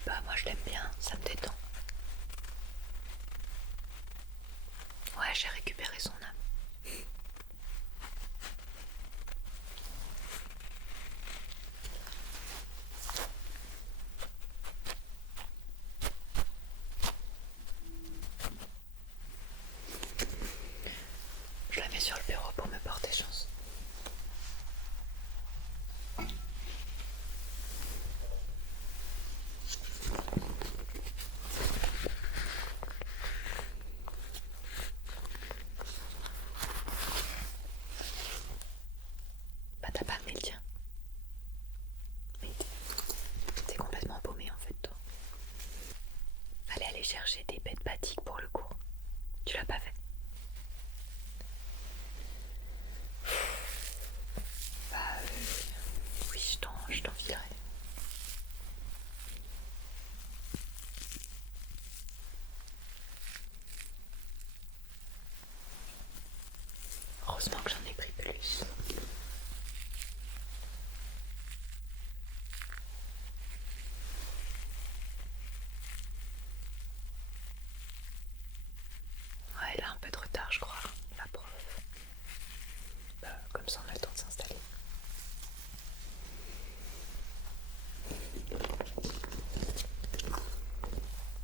sais pas, moi je l'aime bien, ça me détend. Ouais, j'ai récupéré son âme. Je la mets sur le bureau pour me porter chance. Bah t'as pas amené le tien. Mais t'es complètement paumé en fait toi. Fallait aller chercher des bêtes batiques pour le cours. Tu l'as pas fait. Bah oui, je t'en filerai. Heureusement que j'en ai pris plus. Ouais, elle a un peu de retard, je crois, la prof. Bah, comme ça, on a le temps de s'installer.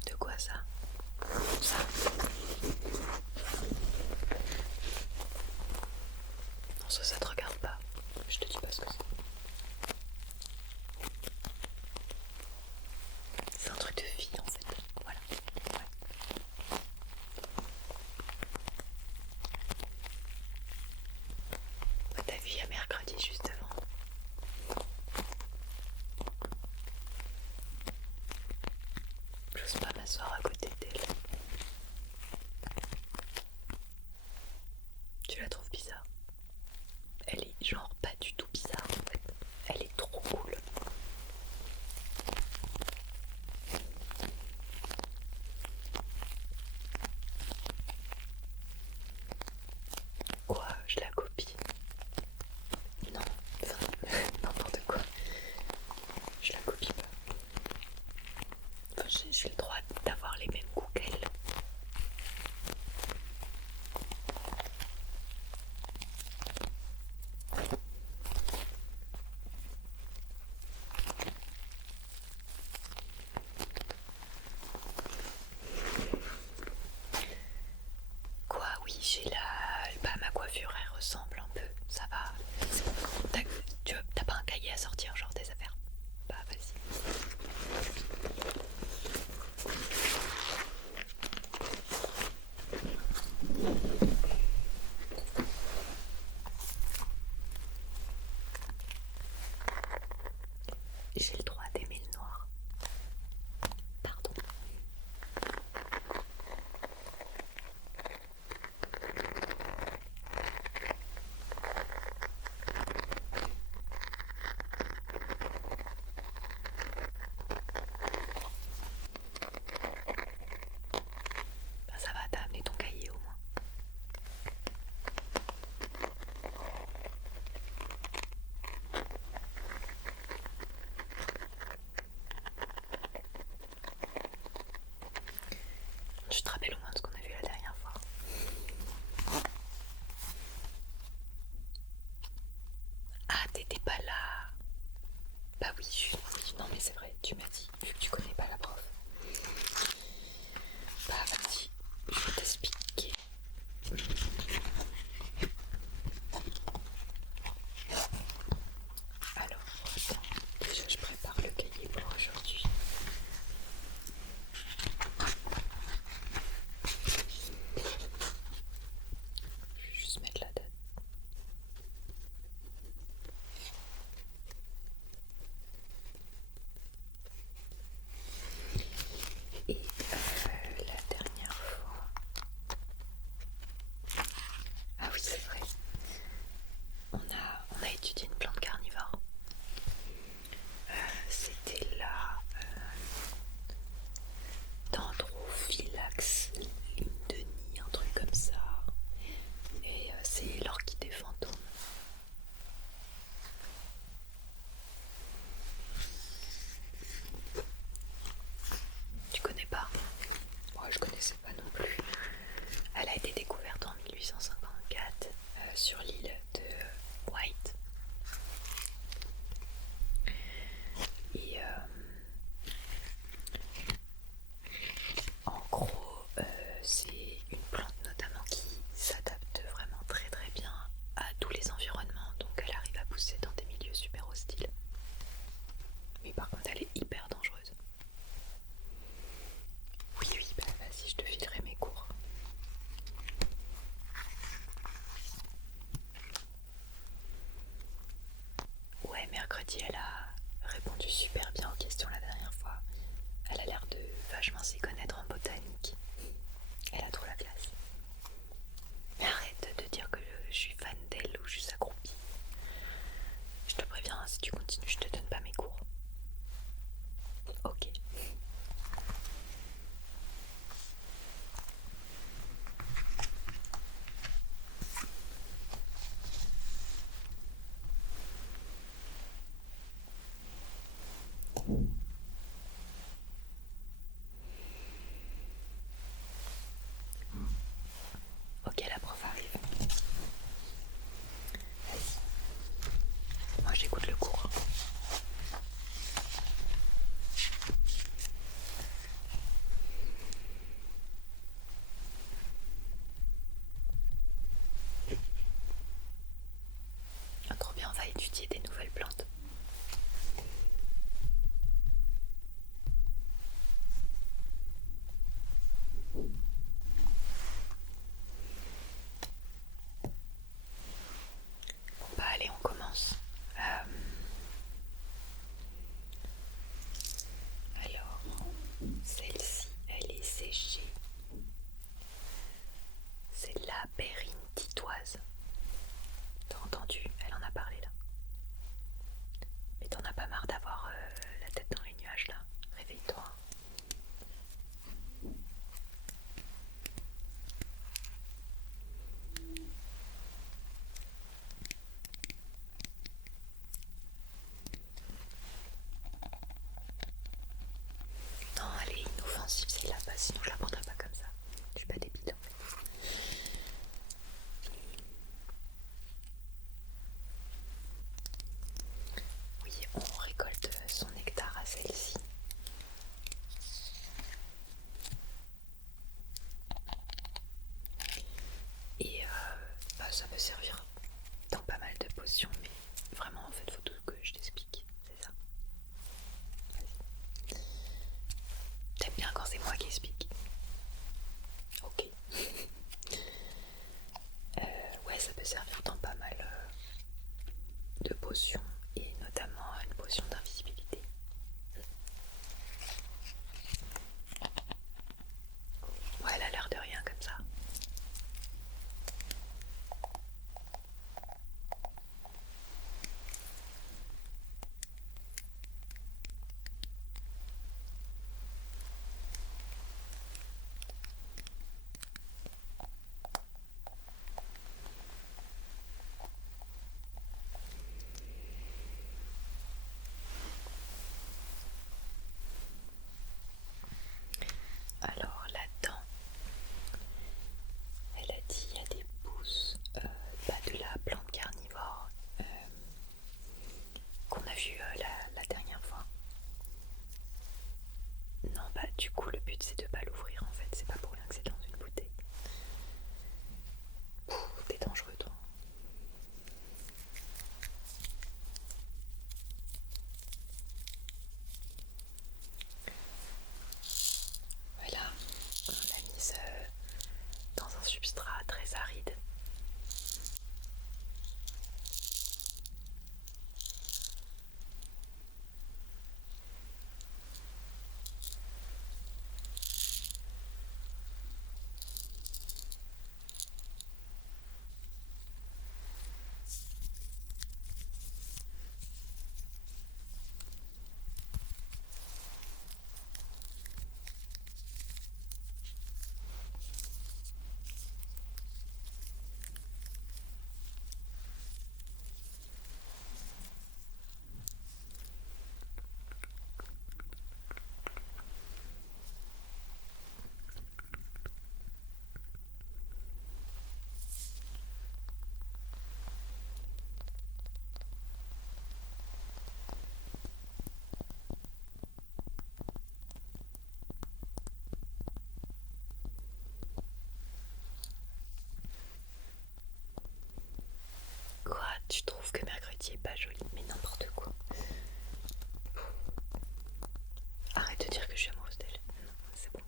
De quoi ça? Ça? Non, ça te regarde pas. Je te dis pas ce que c'est. C'est un truc de fille en fait. Voilà. Ouais. Bah, t'as vu, il y a mercredi juste devant. J'ose pas m'asseoir à côté d'elle. Tu la trouves bizarre? Elle est genre pas du tout bizarre en fait. Elle est trop cool. Quoi? Je la copie? Non, enfin, n'importe quoi. Je la copie pas. Enfin, j'ai le droit d'avoir les mêmes goûts qu'elle. Quoi? Oui, j'ai la... Bah, ma coiffure, elle ressemble un peu. Ça va. T'as pas un cahier à sortir, genre des affaires? Bah, vas-y. J'ai le droit d'aimer le noir. Pardon. Bah, ça va, t'as amené ton cahier au moins. Je te rappelle au moins de ce qu'on a vu la dernière fois. Ah, t'étais pas là. Bah oui, oui, non mais c'est vrai, tu m'as dit, vu que tu connais pas la prof. Bah vas-y, je vais t'expliquer. Alors, attends, déjà je prépare le cahier pour aujourd'hui. s'y connaître en botanique. Elle a trop la classe. Mais arrête de dire que je suis fan d'elle ou juste accroupie. Je te préviens, si tu continues, je te donne pas mes cours. Ok. Ok, la prof arrive. Vas-y. Moi j'écoute le cours. Ah, trop bien, on va étudier des nouvelles plantes. Bon bah allez, on commence. Alors, celle-ci, elle est séchée. C'est la Périne titoise. T'as entendu? Elle en a parlé là. Mais t'en as pas marre d'avoir la tête dans les nuages là? Réveille-toi. Non, elle est inoffensive celle-là, bah, sinon je la prendrais pas comme ça. Je suis pas débile en fait. Oui, on récolte son nectar à celle-ci. Et bah, ça peut servir dans pas mal de potions, mais vraiment en fait faut tout que je t'explique, c'est ça. T'aimes bien quand c'est moi qui explique? Ok. Ouais, ça peut servir dans pas mal de potions et notamment une potion d'invisibilité. Ouais, elle a l'air de rien comme ça. Alors là-dedans, elle a dit il y a des pousses de la plante carnivore qu'on a vu la dernière fois. Non, bah du coup le but c'est de pas l'ouvrir en fait, c'est pas pour rien que c'est dans une bouteille. T'es dangereux toi. Voilà, on l'a mise dans un substrat très aride. Quoi? Tu trouves que mercredi est pas joli? Mais n'importe quoi. Arrête de dire que je suis amoureuse d'elle. Non, c'est bon.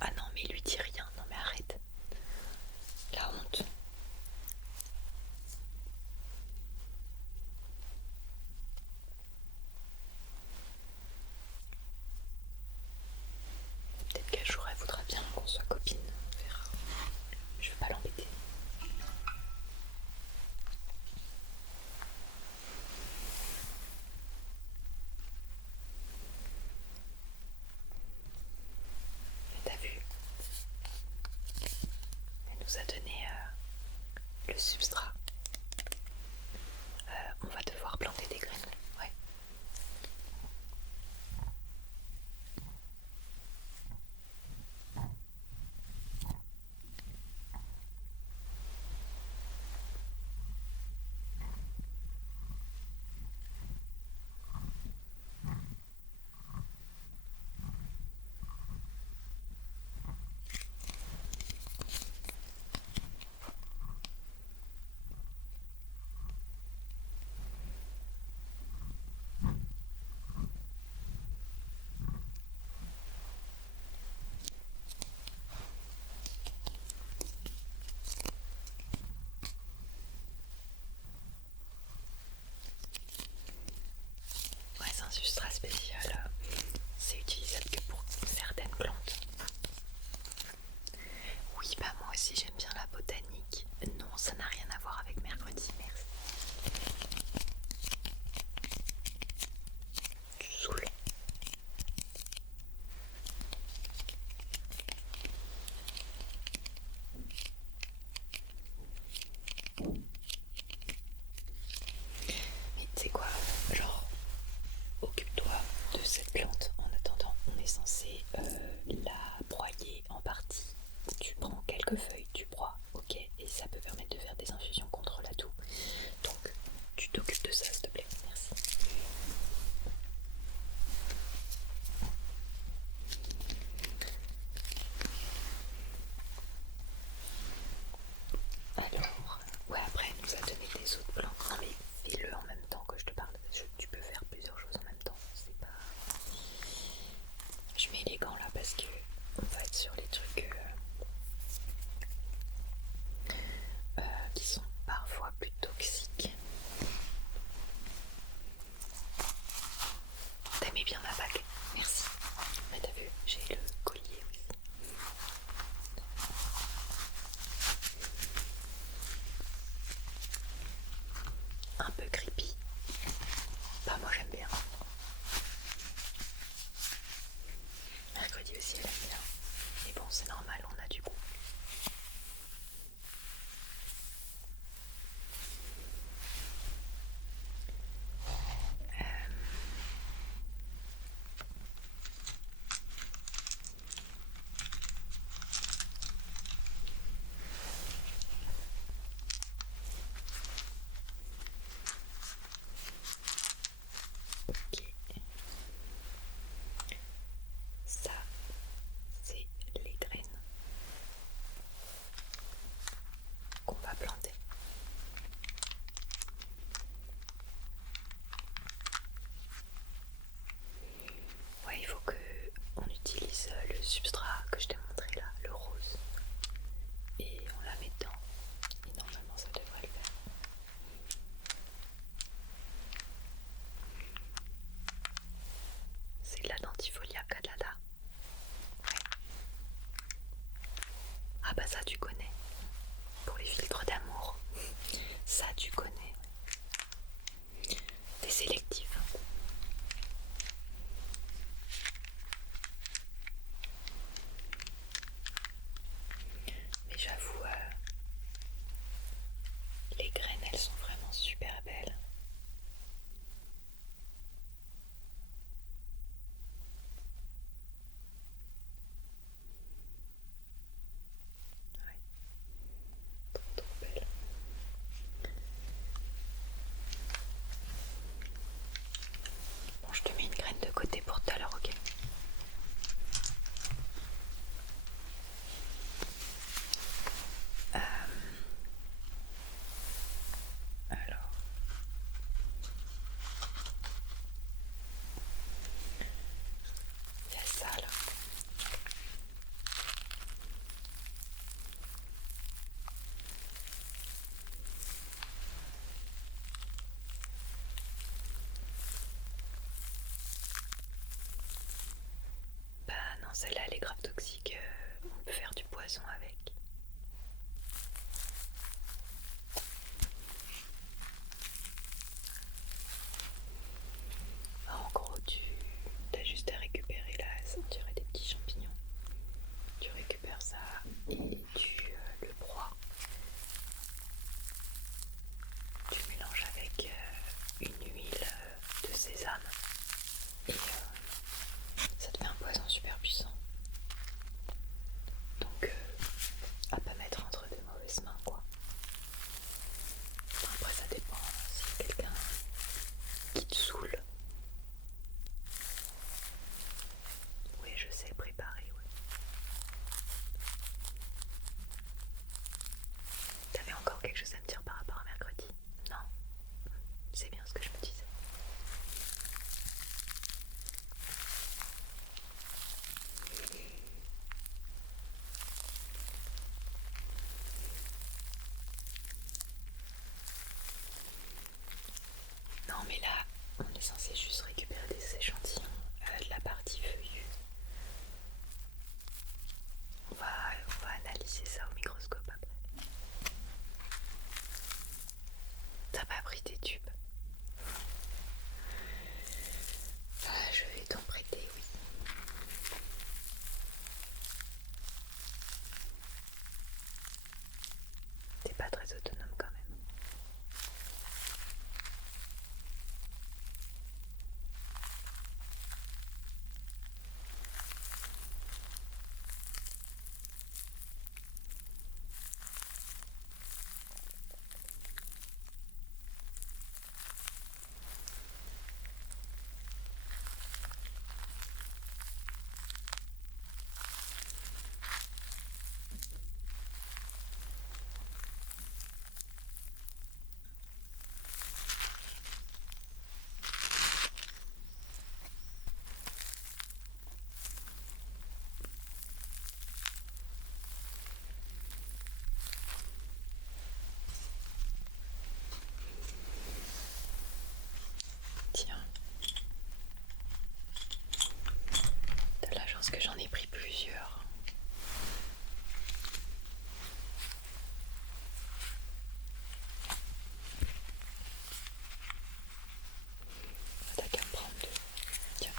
Ah non, mais lui dis rien. Non mais arrête. La honte. nous a donné le substrat, on va devoir planter des graines. Ouais. Ouais, c'est un substrat spécial. C'est utilisable que pour certaines plantes. Oui, bah moi aussi j'aime bien la botanique. Non, ça n'a rien à voir avec mercredi, merci. Tu saoules. Mais tu sais quoi, genre, occupe-toi de cette plante. En attendant, on est censé la broyer en partie. Tu prends quelques feuilles, tu broies, ok, et ça peut permettre de faire des infusions contre la toux. Donc, tu t'occupes de ça, s'il te plaît. Merci. Alors, ouais, après, elle nous a donné des autres plantes. Non, mais fais-le en même temps que je te parle. Tu peux faire plusieurs choses en même temps. C'est pas. Je mets les gants là parce que on va être sur les trucs qui sont parfois plus toxiques. T'aimais bien ma bague? Merci. Mais t'as vu, j'ai le collier aussi. Un peu creepy. Bah moi j'aime bien. Mercredi aussi elle aime bien. Mais bon c'est normal, on a du goût. Ok. Ça, c'est les graines qu'on va planter. Ouais, il faut que on utilise le substrat que je t'ai montré là, le rose. Et on la met dedans. Et normalement ça devrait le faire. C'est de la Dentifolia Calada. Ouais. Ah bah ça tu connais. Pour les filtres d'amour. Ça tu connais. T'es sélectif. Mais j'avoue, les graines elles sont vraiment super belles. Ouais, trop belles. Bon, je te mets une graine de côté pour tout à l'heure, ok? Alors, il y a ça là. Bah non, celle-là elle est grave toxique. On peut faire du poison avec. En gros, tu as juste à récupérer là, on dirait des petits champignons. Tu récupères ça et tu le broies c'est bien ce que je me disais. Non mais là, on est censé juste récupérer des échantillons de la partie feuillue. On va analyser ça au microscope après. T'as pas pris tes tubes? Je vais t'en prêter, oui. T'es pas très autonome quand même. Tiens. T'as la chance que j'en ai pris plusieurs. T'as qu'à me prendre deux. Tiens.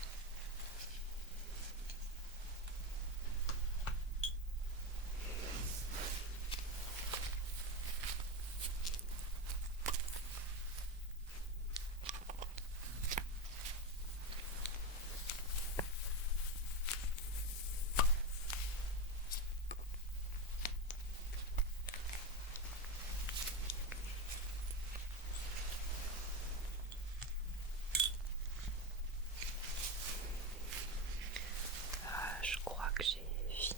Je crois que j'ai fini.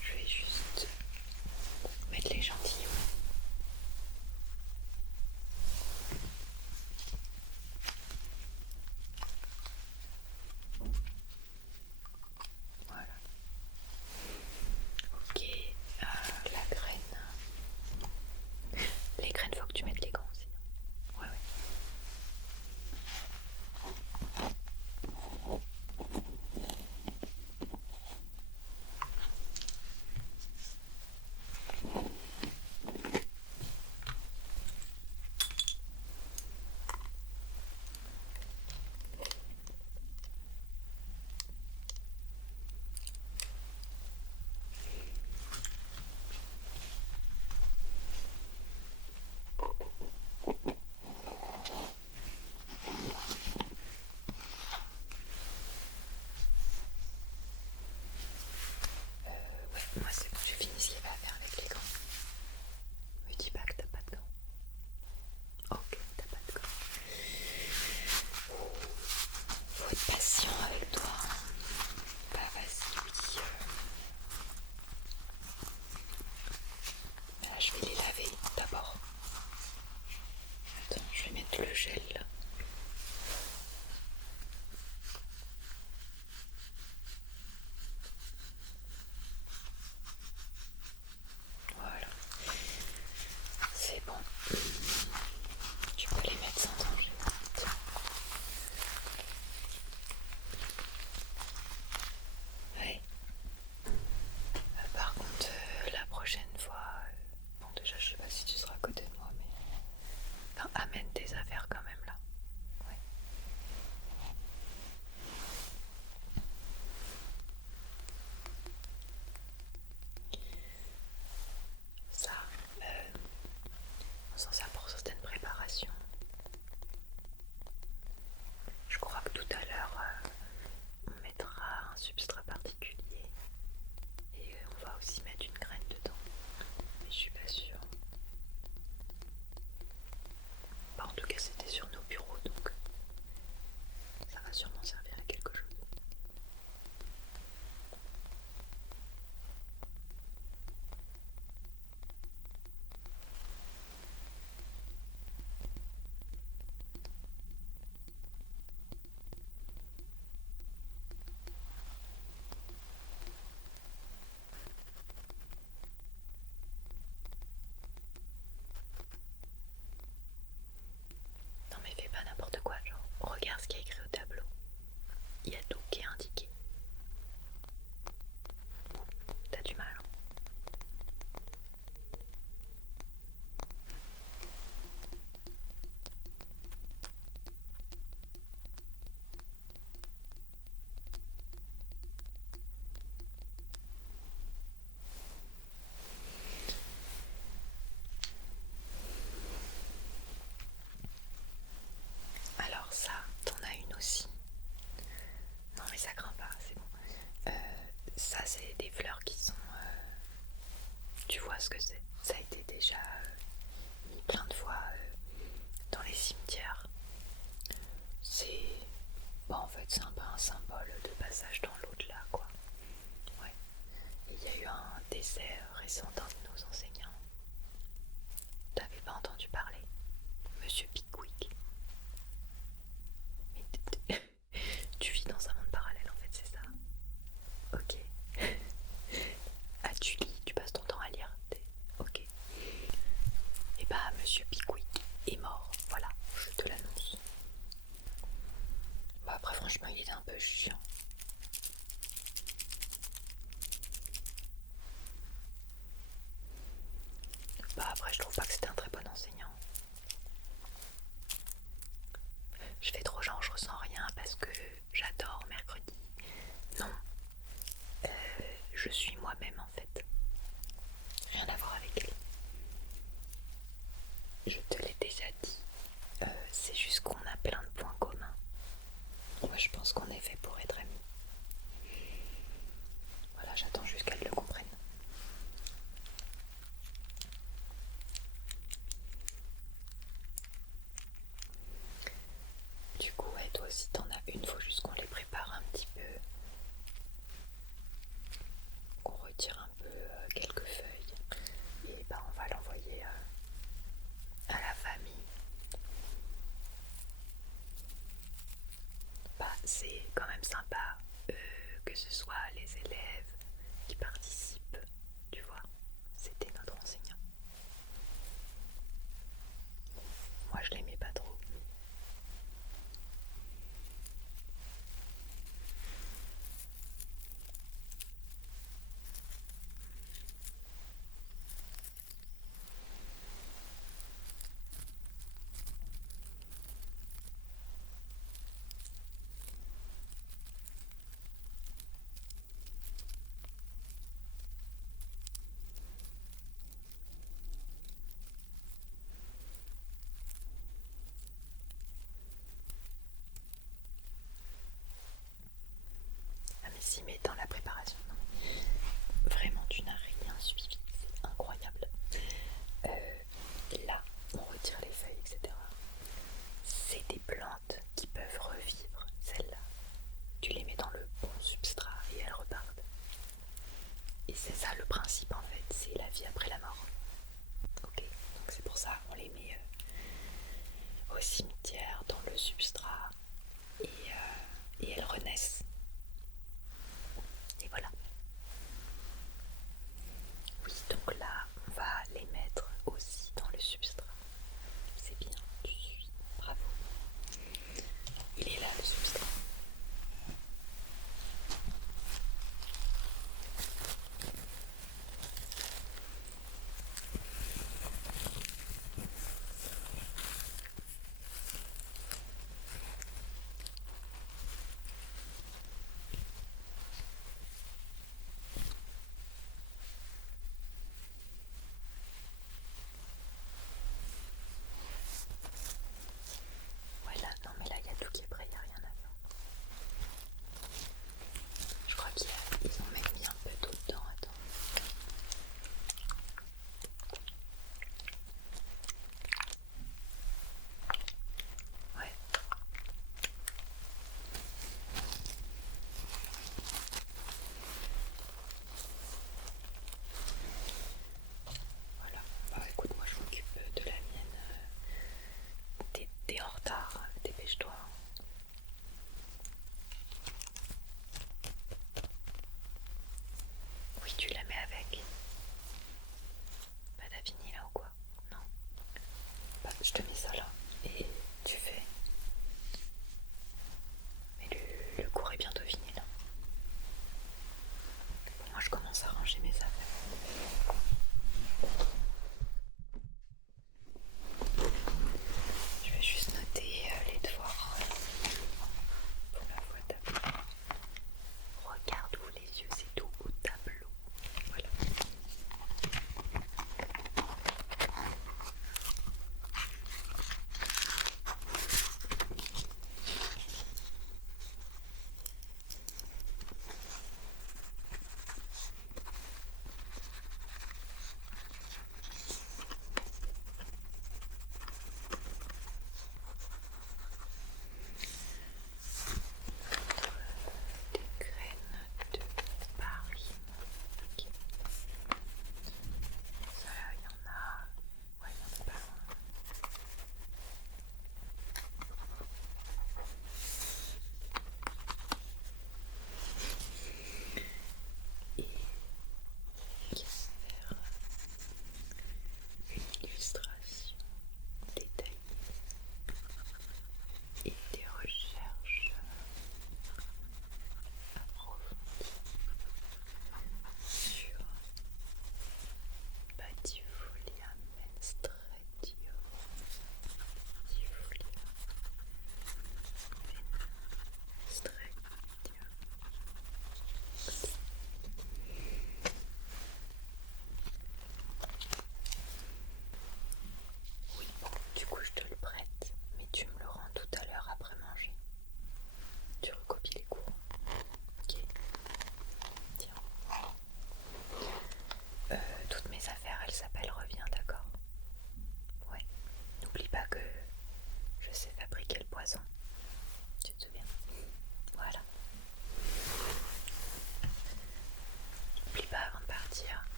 Je vais juste mettre l'échantillon. Voilà. Ok, la graine. Les graines, faut que tu mettes les gants aussi. Ouais, ouais. Ouais, moi c'est bon, j'ai fini ce qu'il y avait à faire avec les gants. Me dis pas que t'as pas de gants. Ok, t'as pas de gants. Faut être patient avec toi. Bah vas-y, oui. Là, je vais les laver d'abord. Attends, je vais mettre le gel là. Voilà. C'est bon. Tu peux les mettre sans danger. Tiens. Ouais. Par contre, la prochaine fois, bon déjà je sais pas si tu seras à côté de moi, mais enfin, amène tes affaires quand même là. fleurs qui sont... tu vois ce que c'est. Ça a été déjà mis plein de fois dans les cimetières. C'est... Bon, en fait, c'est un peu un symbole de passage dans l'au-delà, quoi. Ouais. Et il y a eu un décès récent d'un de nos enseignants. T'avais pas entendu parler? Monsieur Pickwick. Mais tu vis dans un monde parallèle, en fait, c'est ça? Ok. Ah, tu lis, tu passes ton temps à lire. Ok. Et bah, Monsieur Pickwick est mort. Voilà, je te l'annonce. Bah, après, franchement, il était un peu chiant. Bah, après, je trouve pas que c'était un très bon enseignant. Je fais trop genre, je ressens rien parce que j'adore mercredi. Non. Je suis moi-même en fait. Rien à voir avec lui. Je te l'ai déjà dit. C'est juste qu'on a plein de points communs. Moi je pense qu'on est fait pour être amis. Voilà, j'attends juste qu'elle le comprenne. Du coup, ouais, toi aussi t'en as une, faut juste qu'on les prépare un petit peu. Qu'on retire un peu quelques feuilles. Et bah on va l'envoyer à la famille. Bah c'est quand même sympa que ce soit les élèves qui participent, tu vois. C'était notre enseignant. Moi je l'aimais pas trop. Ah mais si, mais dans la préparation, non. Vraiment, tu n'as rien suivi, c'est incroyable. Là, on retire les feuilles, etc. C'est des plantes qui peuvent revivre, celles-là. Tu les mets dans le bon substrat et elles repartent. Et c'est ça le principe en fait, c'est la vie après la mort. Ok, donc c'est pour ça qu'on les met au cimetière, dans le substrat, et elles renaissent. Et voilà. Oui, donc là, on va les mettre aussi dans le substrat. C'est bien, tu suis, bravo. Il est là le substrat.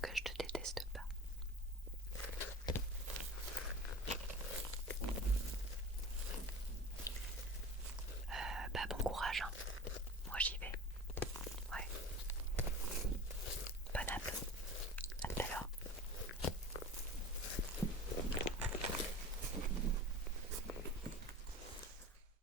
tout cas, je te